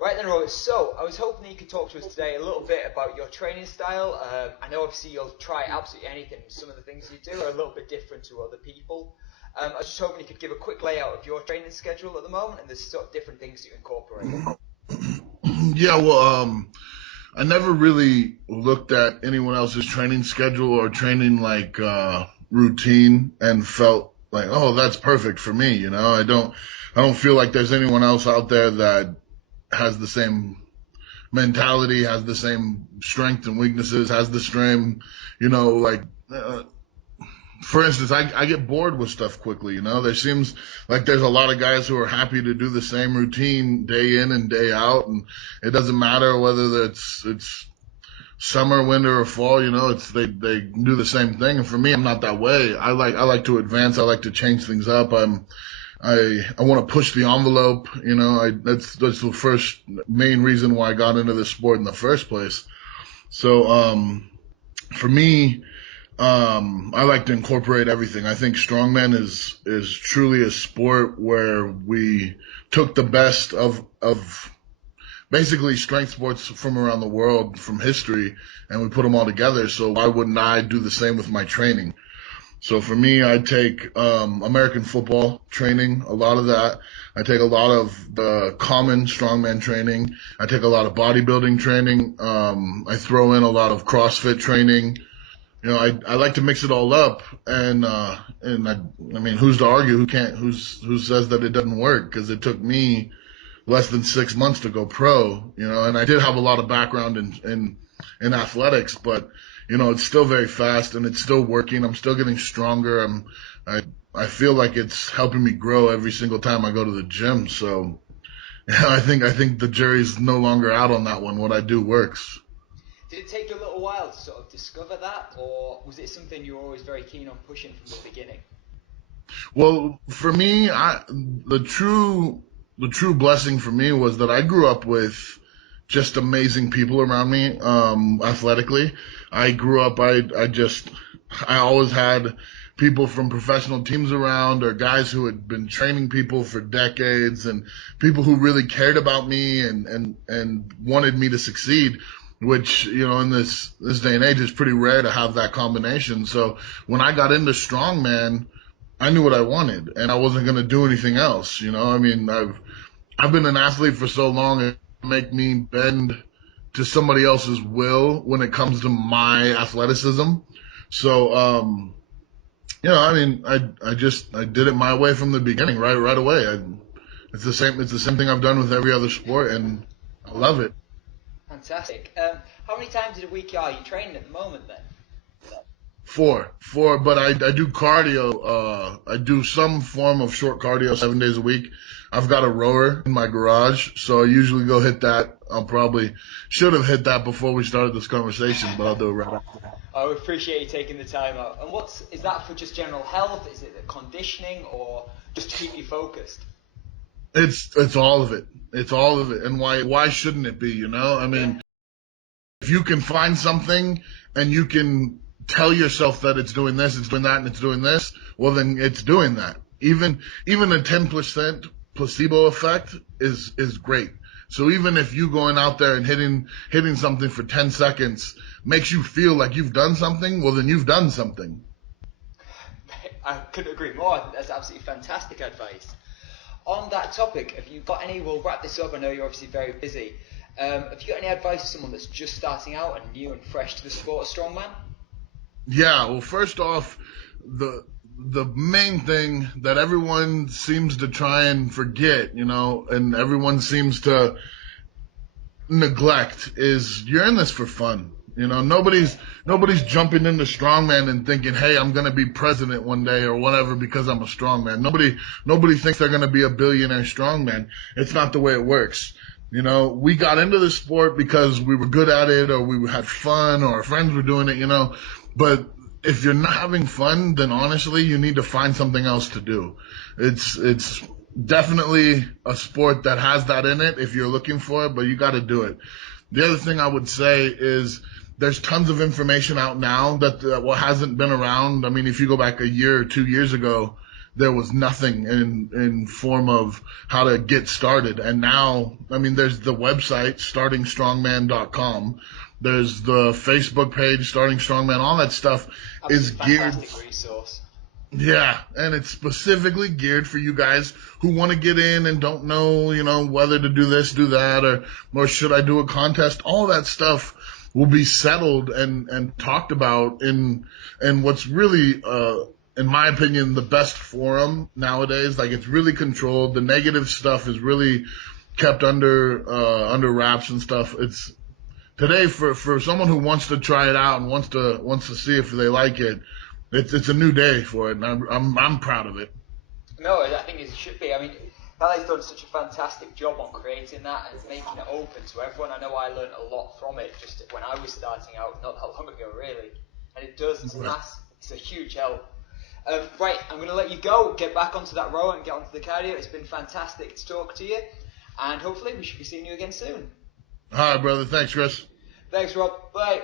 Right then, Robert. So, I was hoping that you could talk to us today a little bit about your training style. I know obviously you'll try absolutely anything. Some of the things you do are a little bit different to other people. I was just hoping you could give a quick layout of your training schedule at the moment and the sort of different things you incorporate. Yeah, I never really looked at anyone else's training schedule or training routine and felt like, oh, that's perfect for me. I don't feel like there's anyone else out there that has the same mentality, has the same strengths and weaknesses, has the same, you know, like, uh, for instance, I get bored with stuff quickly. There seems like there's a lot of guys who are happy to do the same routine day in and day out. And it doesn't matter whether it's summer, winter, or fall, they do the same thing. And for me, I'm not that way. I like to advance. I like to change things up. I want to push the envelope. That's the first main reason why I got into this sport in the first place. So, for me, I like to incorporate everything. I think strongman is truly a sport where we took the best of basically strength sports from around the world, from history, and we put them all together. So why wouldn't I do the same with my training? So for me, I take American football training, a lot of that. I take a lot of the common strongman training. I take a lot of bodybuilding training. I throw in a lot of CrossFit training. I like to mix it all up, and I mean, who's to argue? Who says that it doesn't work? Because it took me less than 6 months to go pro, and I did have a lot of background in athletics, but it's still very fast and it's still working. I'm still getting stronger. I feel like it's helping me grow every single time I go to the gym. So yeah, I think the jury's no longer out on that one. What I do works. Did it take you a little while to sort of discover that, or was it something you were always very keen on pushing from the beginning? Well, for me, the true blessing for me was that I grew up with just amazing people around me, athletically. I grew up, I always had people from professional teams around, or guys who had been training people for decades, and people who really cared about me and wanted me to succeed, which, in this day and age is pretty rare to have that combination. So when I got into strongman, I knew what I wanted and I wasn't going to do anything else. I mean, I've been an athlete for so long, it make me bend to somebody else's will when it comes to my athleticism. So, I mean, I did it my way from the beginning, right away. It's the same thing I've done with every other sport, and I love it. Fantastic. How many times a week are you training at the moment then? Four, but I do cardio. I do some form of short cardio 7 days a week. I've got a rower in my garage, so I usually go hit that. Should have hit that before we started this conversation, but I'll do it right after. I appreciate you taking the time out. And is that for just general health? Is it the conditioning, or just to keep you focused? It's all of it. It's all of it. And why shouldn't it be? I mean, if you can find something and you can tell yourself that it's doing this, it's doing that, and it's doing this, well, then it's doing that. Even a 10% placebo effect is great. So even if you going out there and hitting something for 10 seconds makes you feel like you've done something, well, then you've done something. I couldn't agree more. That's absolutely fantastic advice. On that topic, we'll wrap this up. I know you're obviously very busy. Have you got any advice for someone that's just starting out and new and fresh to the sport of strongman? Yeah, well, first off, the main thing that everyone seems to try and forget, and everyone seems to neglect is you're in this for fun. Nobody's jumping into strongman and thinking, hey, I'm going to be president one day or whatever because I'm a strongman. Nobody thinks they're going to be a billionaire strongman. It's not the way it works. We got into the sport because we were good at it, or we had fun, or our friends were doing it, but if you're not having fun, then honestly, you need to find something else to do. It's definitely a sport that has that in it if you're looking for it, but you got to do it. The other thing I would say is there's tons of information out now that hasn't been around. I mean, if you go back a year or 2 years ago, there was nothing in form of how to get started. And now, I mean, there's the website, startingstrongman.com. There's the Facebook page, Starting Strongman. All that stuff is geared. Fantastic resource. Yeah, and it's specifically geared for you guys who want to get in and don't know, whether to do this, do that, or should I do a contest. All that stuff will be settled and talked about in what's really, in my opinion, the best forum nowadays. Like, it's really controlled. The negative stuff is really kept under wraps and stuff. It's today for someone who wants to try it out and wants to see if they like it. It's a new day for it, and I'm proud of it. No, I think it should be. I mean, Ballet's done such a fantastic job on creating that and making it open to everyone. I know I learned a lot from it just when I was starting out, not that long ago, really. And it does. It's a huge help. Right, I'm going to let you go. Get back onto that row and get onto the cardio. It's been fantastic to talk to you, and hopefully we should be seeing you again soon. All right, brother. Thanks, Chris. Thanks, Rob. Bye.